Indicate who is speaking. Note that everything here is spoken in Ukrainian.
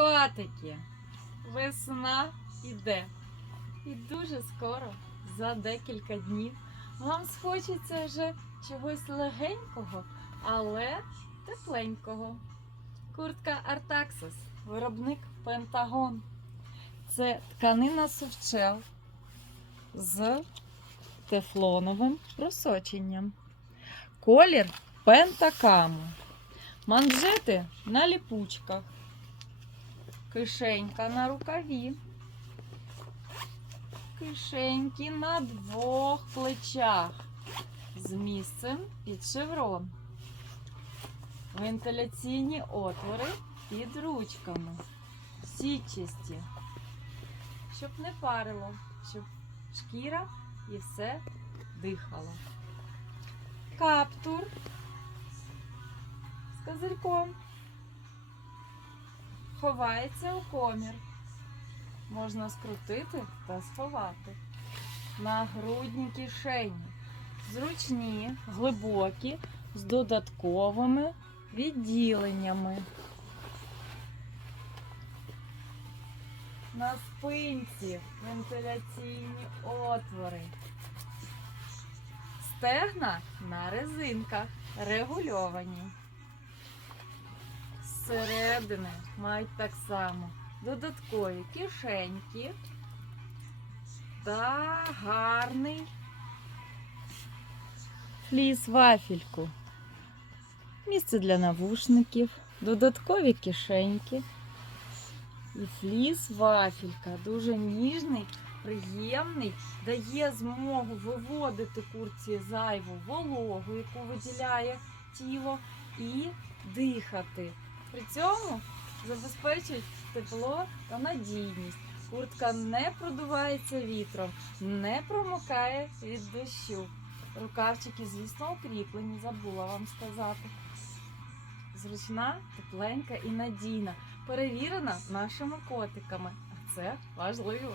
Speaker 1: Котики, весна іде. І дуже скоро, за декілька днів, вам схочеться вже чогось легенького, але тепленького. Куртка Артаксис, виробник Пентагон. Це тканина сувчел з тефлоновим просоченням. Колір пентакаму. Манжети на ліпучках. Кишенька на рукаві. Кишеньки на двох плечах з місцем під шеврон. Вентиляційні отвори під ручками. Сітчасті. Щоб не парило, щоб шкіра і все дихало. Каптур з козирьком. Ховається у комір. Можна скрутити та сховати. Нагрудні кишені. Зручні, глибокі, з додатковими відділеннями. На спинці вентиляційні отвори. Стегна на резинках регульовані. Зсередини мають так само додаткові кишеньки та гарний фліс вафельку. Місце для навушників, додаткові кишеньки. І фліс вафелька дуже ніжний, приємний, дає змогу виводити курці зайву вологу, яку виділяє тіло, і дихати. При цьому забезпечують тепло та надійність. Куртка не продувається вітром, не промокає від дощу. Рукавчики, звісно, укріплені, забула вам сказати. Зручна, тепленька і надійна, перевірена нашими котиками. А це важливо.